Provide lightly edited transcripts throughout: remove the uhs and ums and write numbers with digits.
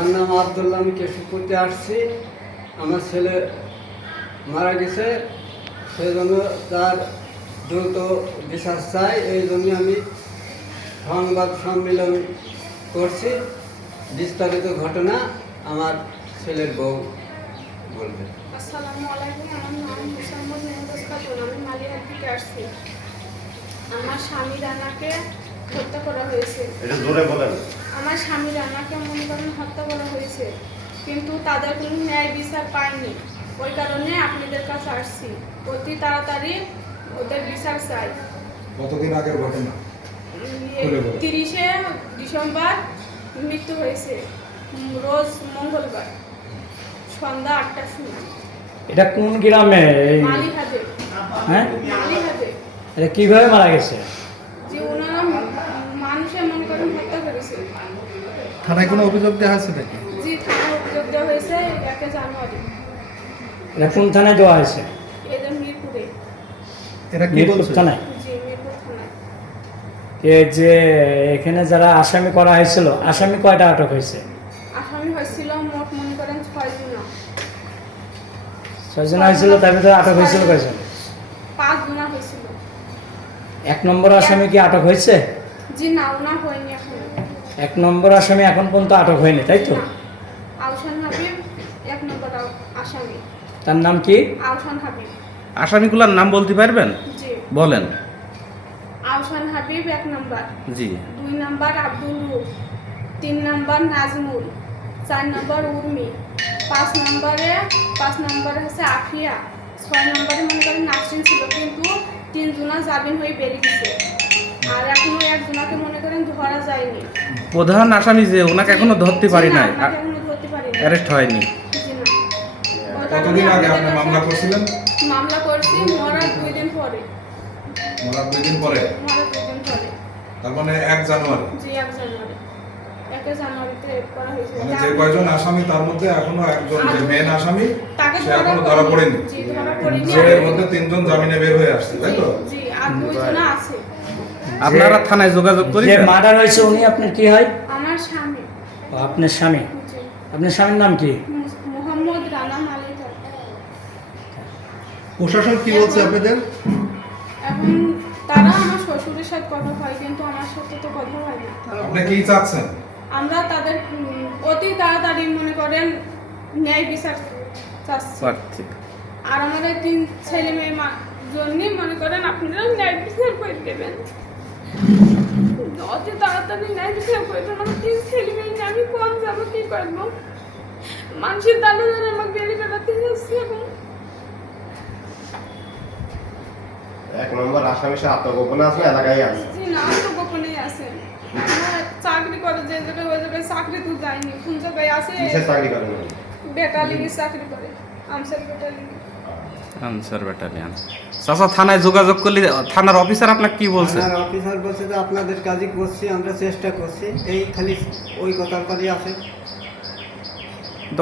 আমার নাম আব্দুল্লাহ, আমি কেশবপুরতে আসছি। আমার ছেলে মারা গেছে, সেই জন্য তার দ্রুত বিচার চাই। এই জন্য আমি সংবাদ সম্মেলন করছি। বিস্তারিত ঘটনা আমার ছেলের বউ বলবে। আসসালামু আলাইকুম, আমার নাম মোসাম্মদ মেহবুজ খাতুন, আমি মালিহাট থেকে আসছি। আমার স্বামী রানাকে হত্যা করা হয়েছে। এটা জোরে বলেন। আমার স্বামী রানাকে মনে করেন হত্যা করা হয়েছে, কিন্তু তাদের কোনো ন্যায় বিচার পায়নি। ওই কারণে আপনাদের কাছে আসছি, অতি তাড়াতাড়ি ওদের বিচার চাই। কতদিন আগের ঘটনা? 30শে ডিসেম্বর মৃত্যু হয়েছে, রোজ মঙ্গলবার সন্ধ্যা 8টার সময়। এটা কোন গ্রামে? মালিহাটে। হ্যাঁ, মালিহাটে। এটা কিভাবে মারা গেছে? যে ওনারা মানুষের মনে করেন হত্যা করেছে। থানায় কোনো অভিযোগ দেওয়া হয়েছে নাকি? জি, থানায় অভিযোগ দেওয়া হয়েছে 1 জানুয়ারি। এটা কোন থানায় দেওয়া হয়েছে? এদের মিরপুরে। এরা কি মিরপুর বলছে? থানায়। জি, মিরপুর থানায়। এই যে এখানে যারা আসামি করা হয়েছিল, আসামি কয়টা আটক হয়েছে? আসামি হয়েছিল মোট মনে করেন 6 জন। 6 জন হয়েছিল, তার ভিতরে আটক হয়েছিল কয়জন? 5 জন হয়েছিল। 1 নম্বর আসামি কি আটক হয়েছে? জি না, ওনা হয়নি এখন। 1 নম্বর আসামি এখন পর্যন্ত আটক হয়নি, তাই তো? না। আওসান হাবিব 1 নম্বর আসামি। তার নাম কি? আওসান হাবিব। আসামিগুলোর নাম বলতে পারবেন? জি। বলেন। আওসান হাবিব 1 নম্বর, জি। 2 নম্বর আব্দুল রুফ, 3 নম্বর নাজমুল, 4 নম্বর উর্মি, 5 নম্বরে হচ্ছে আফিয়া, 6 নম্বরে মনে করেন নাসরিন ছিল, কিন্তু 3 জনা জামিন হয়ে বেরিয়ে গেছে। আর এখনো 1 জনাকে মনে করেন ধরা যায়নি। প্রধান আসামি যে ওনাকে এখনো ধরতে পারি নাই, ওনাকে এখনো ধরতে পারিনি। অ্যারেস্ট হয়নি। জি না। কতদিন আগে আপনি মামলা করছিলেন? মামলা করছি মরার 2 দিন পরে। মামলা 2 দিন পরে? মরার 2 দিন পরে। তার মানে 1 জানুয়ারি? জি, 1 জানুয়ারি। 1 জানুয়ারিতে করা হয়েছে। মানে যে কয়জন আসামি তার মধ্যে এখনো একজন যে মেন আসামি তাকে সে এখনো ধরা পড়েনি। জি, ধরা পড়েনি। এর মধ্যে 3 জন জামিনে বের হয়ে আসছে, তাই তো? জি, আর 2 জন আছে। আপনারা থানায় যোগাযোগ যে করেছেন? মার্ডার হয়েছে উনি আপনার কি হয়? আমার স্বামী। ও, আপনার স্বামী। জি, আপনার স্বামীর নাম কি? মোহাম্মদ রানা মালিক। প্রশাসন কি বলছে আপনাদের? এখন তারা আমার শ্বশুরের সাথে কথা হয়, কিন্তু আমার সাথে তো কথা হয় না। আপনি কি চাচ্ছেন? আমরা তাদের অতি তাড়াতাড়ি মনে করেন ন্যায় বিচার চাচ্ছি। প্রার্থী। আর আমাদের 3 ছেলে মেয়ে জন্য মনে করেন আপনারা ন্যায় বিচার করে দেবেন। অতি তাড়াতাড়ি ন্যায় বিচার করে দেবেন। আমার 3 ছেলে মেয়ে নিয়ে আমি কোন যাবো, কি করবো? মানুষের দাঁড়ে দাঁড়ে আমাকে বেড়ে বেড়াতে যাচ্ছে। এখন 1 নম্বর আসামি সে আত্মগোপনে আছে, এলাকায় আছে। জি না, আত্মগোপনেই আছে। আমার চাকরি করে যে জায়গায়, ওই জায়গায় চাকরি তো যায়নি। কোন জায়গায় আছে? কিসের চাকরি করেন? ব্যাটালিয়নে চাকরি করে, আনসার ব্যাটালিয়নে। Answer battalion. চাচা, থানায় যোগাযোগ করলে থানার অফিসার আপনাকে কি বলছে? আমার অফিসার বলছে যে আপনাদের কাজই করছি, আমরা চেষ্টা করছি, এই খালি ওই কথার কাজই আছে।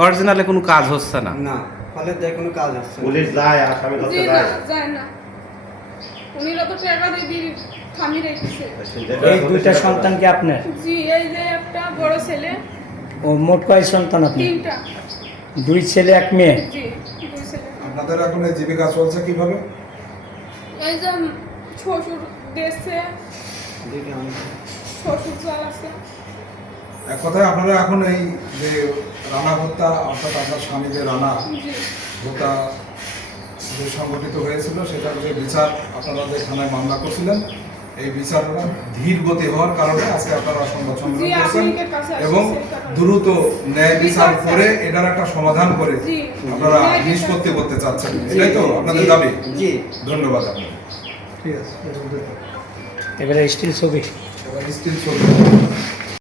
অরিজিনালে কোনো কাজ হচ্ছে না। না, ফলে যে কোনো কাজ হচ্ছে না। পুলিশ যায়, আসামি জি ধরতে না, যায়। যায় না। উনিরা তো টাকা দিয়ে থামিয়ে রেখেছে। এই 2টা সন্তান কি আপনার? জি, এই যে একটা বড় ছেলে, ও মোট কয় সন্তান আপনি? 3টা। 2 ছেলে 1 মেয়ে। জি, 2 ছেলে। আপনাদের এখন এই জীবিকা চলছে কিভাবে? এই যে শ্বশুর দেশে, দেখি আমি শ্বশুর চালাচ্ছে। এক কথায় আপনারা এখন এই যে রানা হত্যা, অর্থাৎ আপনার স্বামী যে রানা জি, হত্যা যে সংগঠিত হয়েছিল সেটার যে বিচার আপনারা যে থানায় মামলা করছিলেন, এই বিচারটা ধীর গতি হওয়ার কারণে আজকে আপনারা সংবাদ সম্মেলন জি, করছেন আপনাদের কাছে আসছি এবং সেই কারণে। দ্রুত ন্যায় বিচার করে এটার একটা সমাধান করে জি, আপনারা ন্যায় বিচার। নিষ্পত্তি করতে চাচ্ছেন, এটাই তো আপনাদের দাবি? জি। ধন্যবাদ আপনাদের। ঠিক আছে, এবারে স্টিল ছবি। এবার স্টিল ছবি।